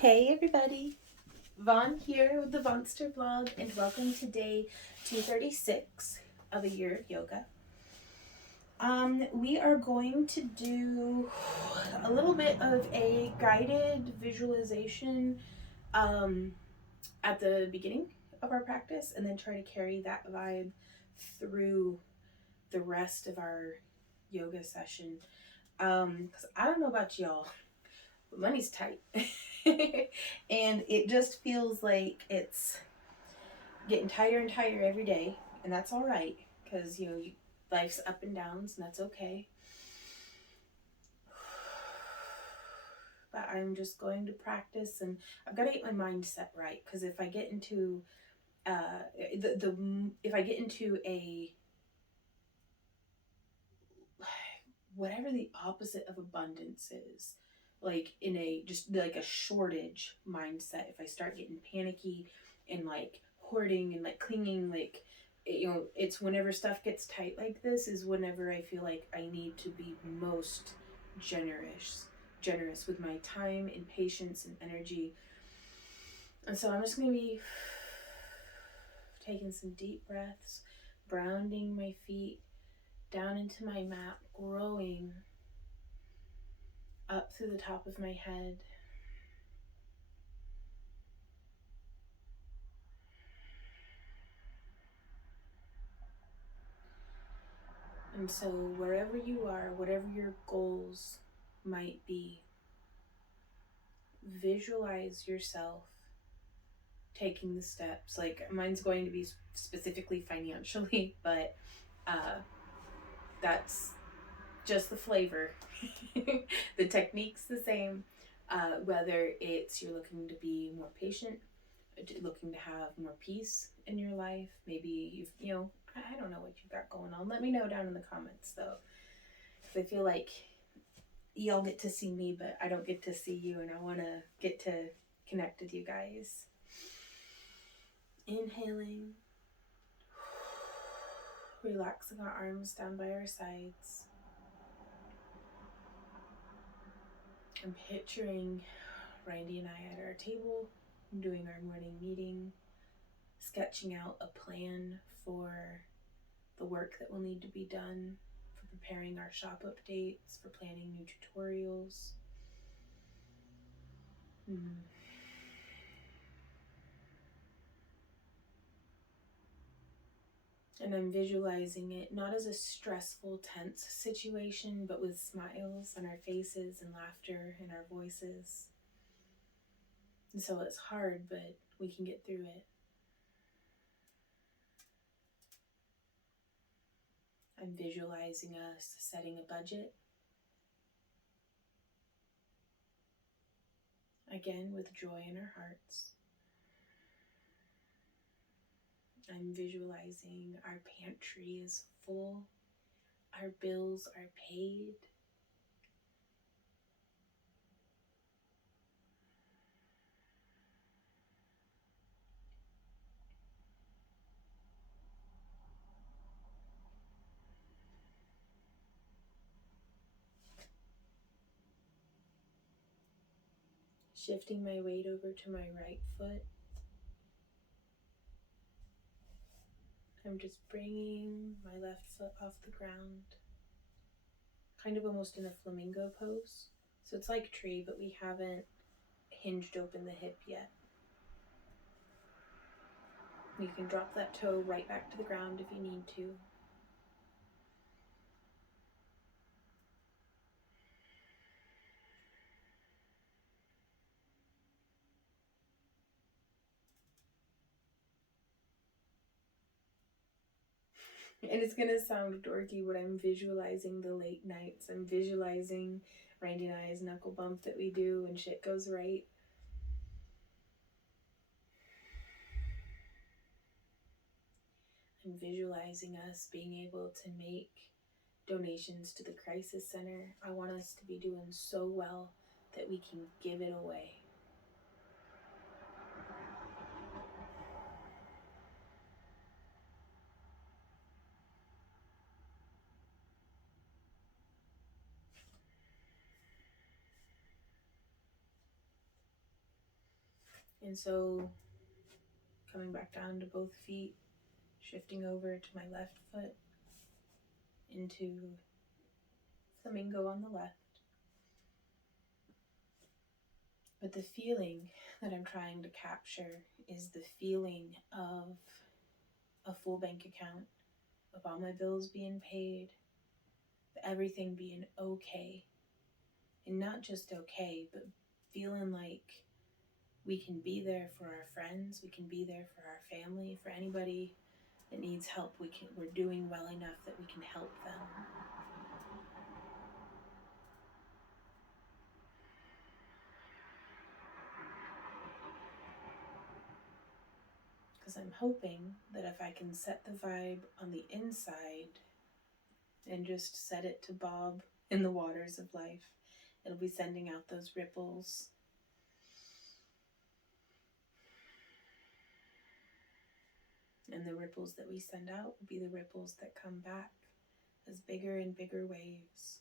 Hey everybody, Vaughn here with the Vonster vlog, and welcome to day 236 of a year of yoga. We are going to do a little bit of a guided visualization at the beginning of our practice, and then try to carry that vibe through the rest of our yoga session. Because I don't know about y'all, but money's tight. And it just feels like it's getting tighter and tighter every day, and that's all right, because life's up and downs, and that's okay. But I'm just going to practice, and I've got to get my mindset right, because if I get into if I get into a whatever the opposite of abundance is, like in a just like a shortage mindset, if I start getting panicky and like hoarding and like clinging, like it's whenever stuff gets tight like this is whenever I feel like I need to be most generous with my time and patience and energy. And so I'm just going to be taking some deep breaths, grounding my feet down into my mat, growing up through the top of my head. And so wherever you are, whatever your goals might be, visualize yourself taking the steps. Like mine's going to be specifically financially, but that's just the flavor. The technique's the same. Whether it's you're looking to be more patient, looking to have more peace in your life, maybe I don't know what you've got going on. Let me know down in the comments though, because I feel like y'all get to see me, but I don't get to see you, and I want to get to connect with you guys. Inhaling, relaxing our arms down by our sides. I'm picturing Randy and I at our table, doing our morning meeting, sketching out a plan for the work that will need to be done, for preparing our shop updates, for planning new tutorials. And I'm visualizing it not as a stressful, tense situation, but with smiles on our faces and laughter in our voices. And so it's hard, but we can get through it. I'm visualizing us setting a budget. Again, with joy in our hearts. I'm visualizing our pantry is full. Our bills are paid. Shifting my weight over to my right foot. I'm just bringing my left foot off the ground, kind of almost in a flamingo pose. So it's like tree, but we haven't hinged open the hip yet. You can drop that toe right back to the ground if you need to. And it's gonna sound dorky, but I'm visualizing the late nights. I'm visualizing Randy and I's knuckle bump that we do when shit goes right. I'm visualizing us being able to make donations to the crisis center. I want us to be doing so well that we can give it away. And so coming back down to both feet, shifting over to my left foot, into flamingo on the left. But the feeling that I'm trying to capture is the feeling of a full bank account, of all my bills being paid, everything being okay. And not just okay, but feeling like we can be there for our friends, we can be there for our family, for anybody that needs help. We're doing well enough that we can help them. Because I'm hoping that if I can set the vibe on the inside and just set it to bob in the waters of life, it'll be sending out those ripples. And the ripples that we send out will be the ripples that come back as bigger and bigger waves.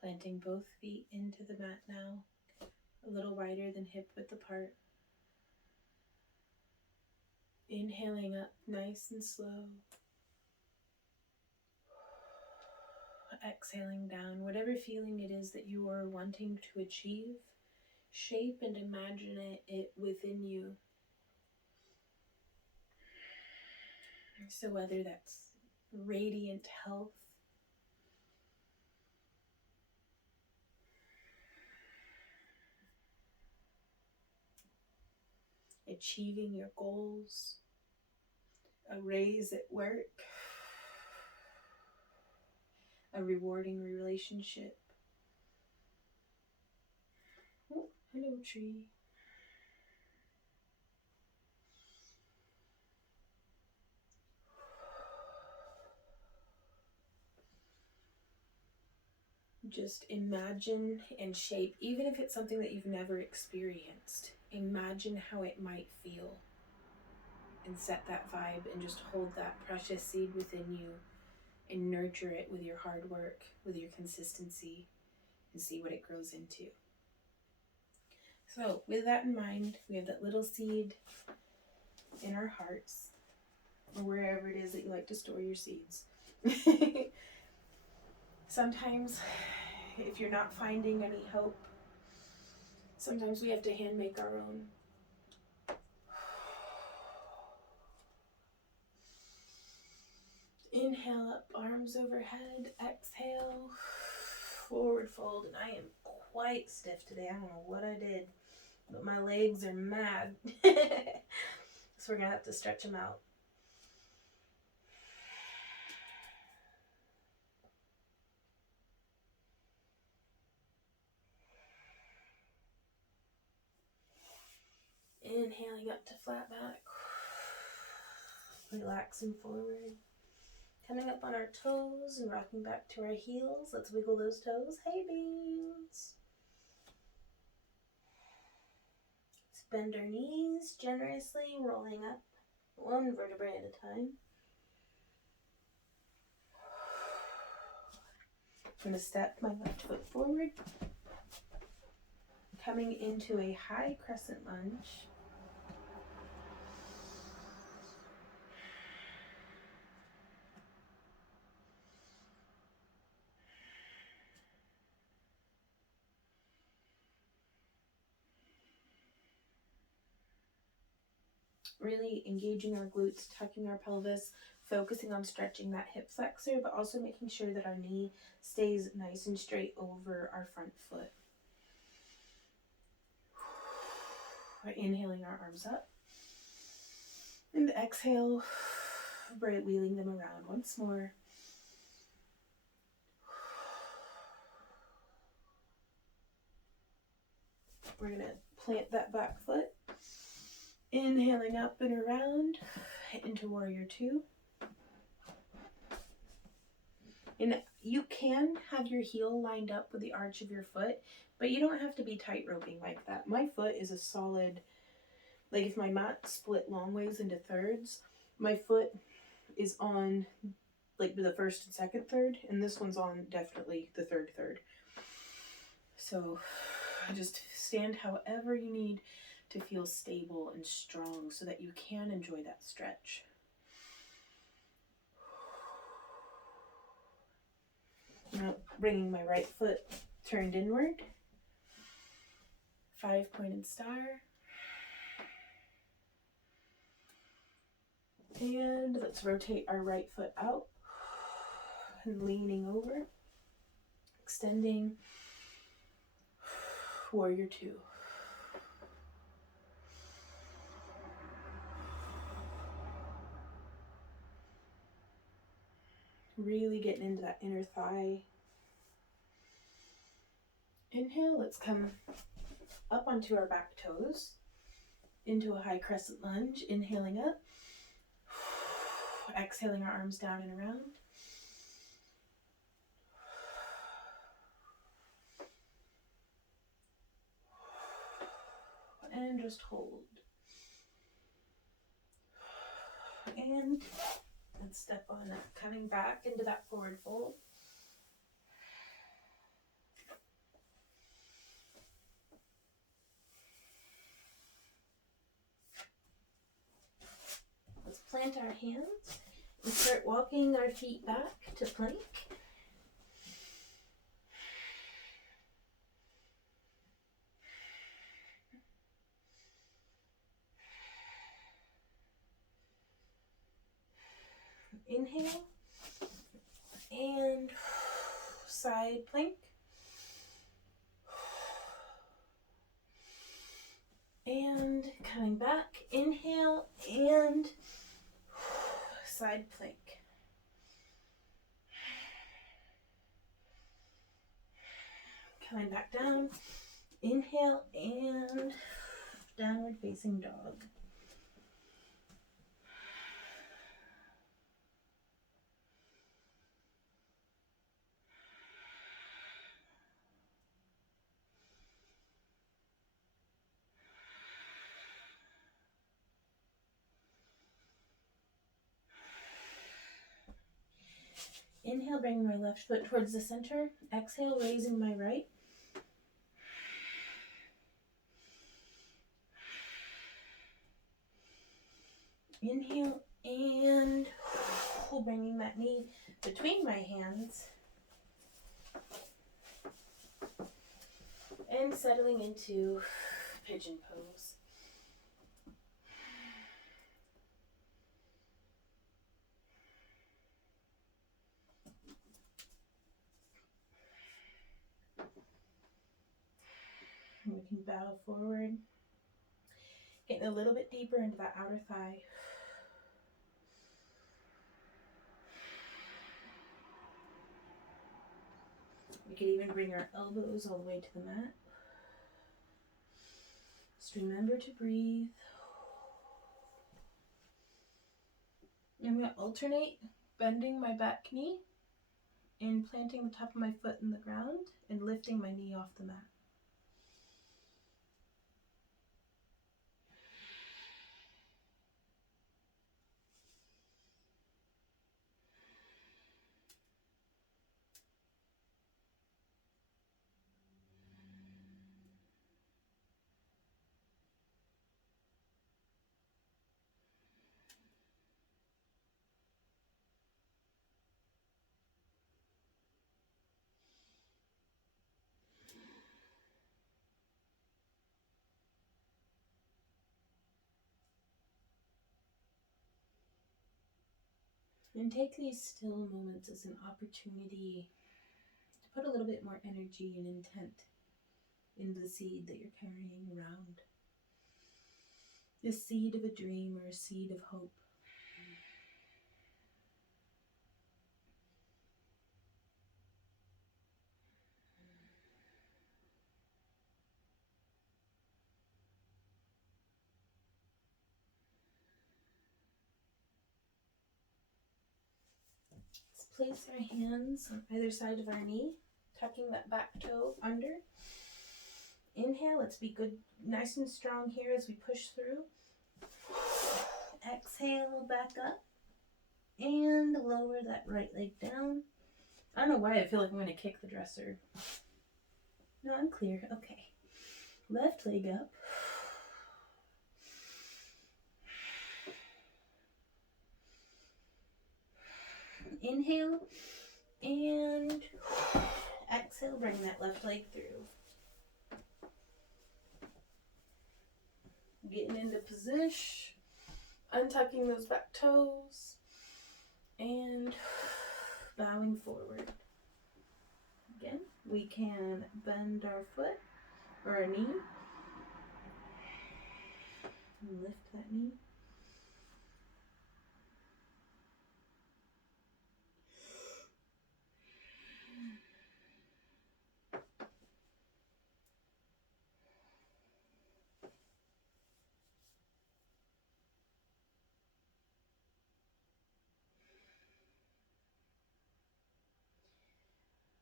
Planting both feet into the mat now, a little wider than hip width apart. Inhaling up nice and slow. Exhaling down. Whatever feeling it is that you are wanting to achieve, shape and imagine it within you. So whether that's radiant health, achieving your goals, a raise at work, a rewarding relationship. Oh, hello tree. Just imagine and shape, even if it's something that you've never experienced, imagine how it might feel and set that vibe and just hold that precious seed within you and nurture it with your hard work, with your consistency, and see what it grows into. So with that in mind, we have that little seed in our hearts, or wherever it is that you like to store your seeds. Sometimes, if you're not finding any hope, sometimes we have to hand make our own. Inhale up, arms overhead. Exhale, forward fold. And I am quite stiff today. I don't know what I did, but my legs are mad. So we're going to have to stretch them out. Inhaling up to flat back. Relaxing forward. Coming up on our toes and rocking back to our heels. Let's wiggle those toes. Hey, beans. Let's bend our knees generously, rolling up one vertebrae at a time. I'm going to step my left foot forward. Coming into a high crescent lunge. Really engaging our glutes, tucking our pelvis, focusing on stretching that hip flexor, but also making sure that our knee stays nice and straight over our front foot. We're inhaling our arms up. And exhale, right, wheeling them around once more. We're going to plant that back foot. Inhaling up and around into Warrior Two. And you can have your heel lined up with the arch of your foot, but you don't have to be tight roping like that. My foot is a solid, like if my mat split long ways into thirds, my foot is on like the first and second third, and this one's on definitely the third third. So just stand however you need to feel stable and strong so that you can enjoy that stretch. Now bringing my right foot turned inward, 5-pointed star. And let's rotate our right foot out and leaning over, extending, warrior two. Really getting into that inner thigh. Inhale, let's come up onto our back toes, into a high crescent lunge, inhaling up, exhaling our arms down and around. And just hold. And let's step on up, coming back into that forward fold. Let's plant our hands and start walking our feet back to plank. Inhale and side plank. And coming back, inhale and side plank. Coming back down, inhale and downward facing dog. Inhale, bringing my left foot towards the center. Exhale, raising my right. Inhale and bringing that knee between my hands. And settling into pigeon pose. We can bow forward, getting a little bit deeper into that outer thigh. We could even bring our elbows all the way to the mat. Just remember to breathe. I'm going to alternate bending my back knee and planting the top of my foot in the ground and lifting my knee off the mat. And take these still moments as an opportunity to put a little bit more energy and intent into the seed that you're carrying around. The seed of a dream or a seed of hope. Let's place our hands on either side of our knee, tucking that back toe under. Inhale, let's be good, nice and strong here as we push through. Exhale, back up. And lower that right leg down. I don't know why I feel like I'm going to kick the dresser. No, I'm clear. Okay. Left leg up. Inhale. And exhale, bring that left leg through. Getting into position. Untucking those back toes. And bowing forward. Again, we can bend our foot or our knee. And lift that knee.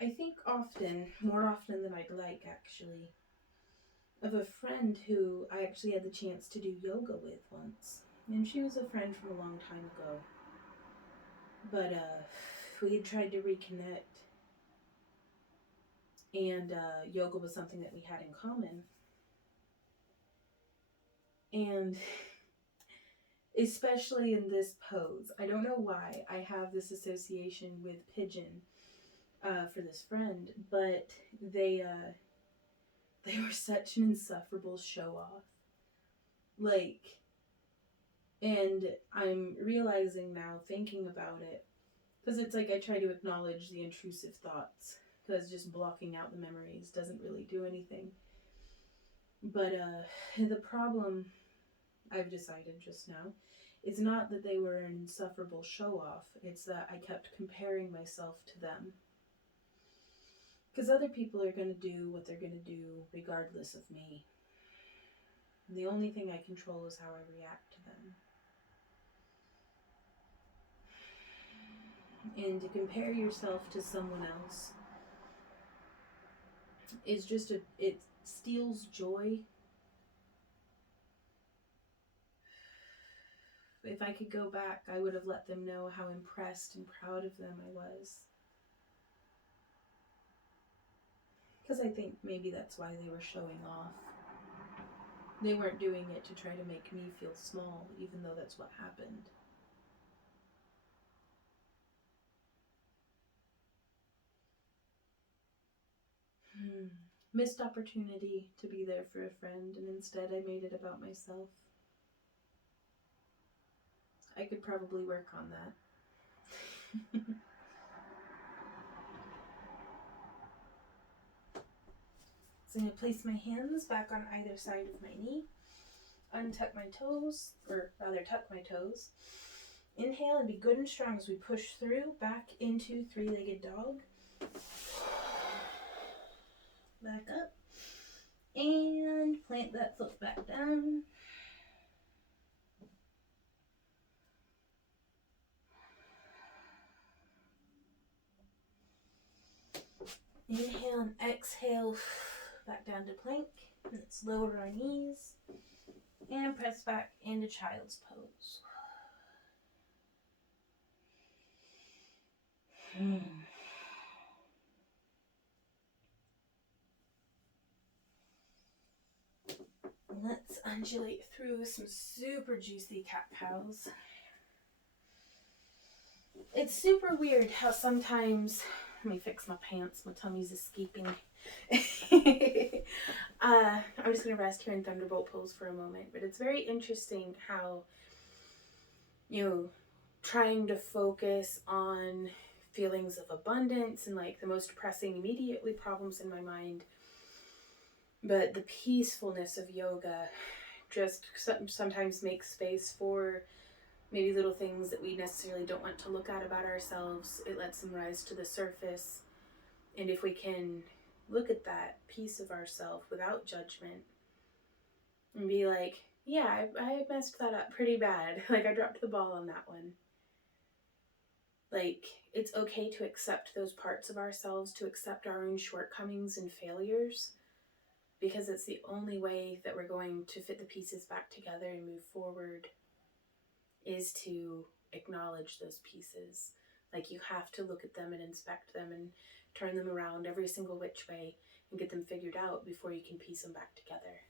I think more often than I'd like actually, of a friend who I actually had the chance to do yoga with once. And she was a friend from a long time ago. But we had tried to reconnect. And yoga was something that we had in common. And especially in this pose, I don't know why I have this association with Pigeon for this friend, but they were such an insufferable show-off. Like, and I'm realizing now, thinking about it, because it's like I try to acknowledge the intrusive thoughts, because just blocking out the memories doesn't really do anything. But the problem, I've decided just now, it's not that they were an insufferable show-off, it's that I kept comparing myself to them. Because other people are going to do what they're going to do regardless of me. The only thing I control is how I react to them. And to compare yourself to someone else is just it steals joy. If I could go back, I would have let them know how impressed and proud of them I was. Because I think maybe that's why they were showing off. They weren't doing it to try to make me feel small, even though that's what happened. Missed opportunity to be there for a friend, and instead I made it about myself. I could probably work on that. So I'm going to place my hands back on either side of my knee, untuck my toes, or rather tuck my toes. Inhale and be good and strong as we push through, back into three-legged dog. Back up. And plant that foot back down. Inhale and exhale back down to plank. Let's lower our knees and press back into child's pose. Let's undulate through some super juicy cat-cows. It's super weird how sometimes, let me fix my pants, my tummy's escaping. I'm just going to rest here in Thunderbolt Pose for a moment, but it's very interesting how, trying to focus on feelings of abundance and like the most pressing immediately problems in my mind, but the peacefulness of yoga just sometimes makes space for maybe little things that we necessarily don't want to look at about ourselves. It lets them rise to the surface. And if we can look at that piece of ourselves without judgment and be like, yeah, I messed that up pretty bad. Like, I dropped the ball on that one. Like, it's okay to accept those parts of ourselves, to accept our own shortcomings and failures, because it's the only way that we're going to fit the pieces back together and move forward, is to acknowledge those pieces. Like you have to look at them and inspect them and turn them around every single which way and get them figured out before you can piece them back together.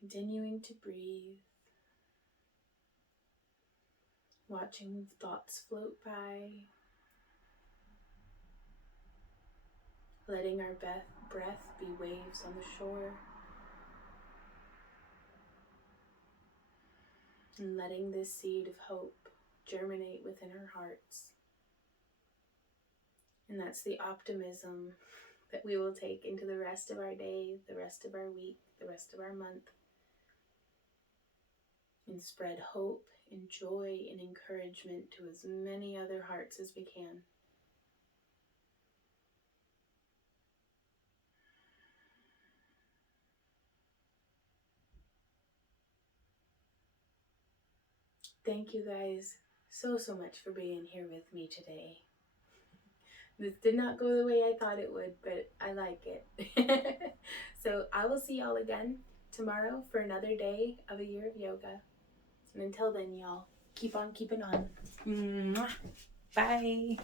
Continuing to breathe, watching thoughts float by, letting our breath be waves on the shore, and letting this seed of hope germinate within our hearts. And that's the optimism that we will take into the rest of our day, the rest of our week, the rest of our month, and spread hope and joy and encouragement to as many other hearts as we can. Thank you guys so much for being here with me today. This did not go the way I thought it would, but I like it. So I will see y'all again tomorrow for another day of a year of yoga. And until then, y'all, keep on keeping on. Mwah. Bye.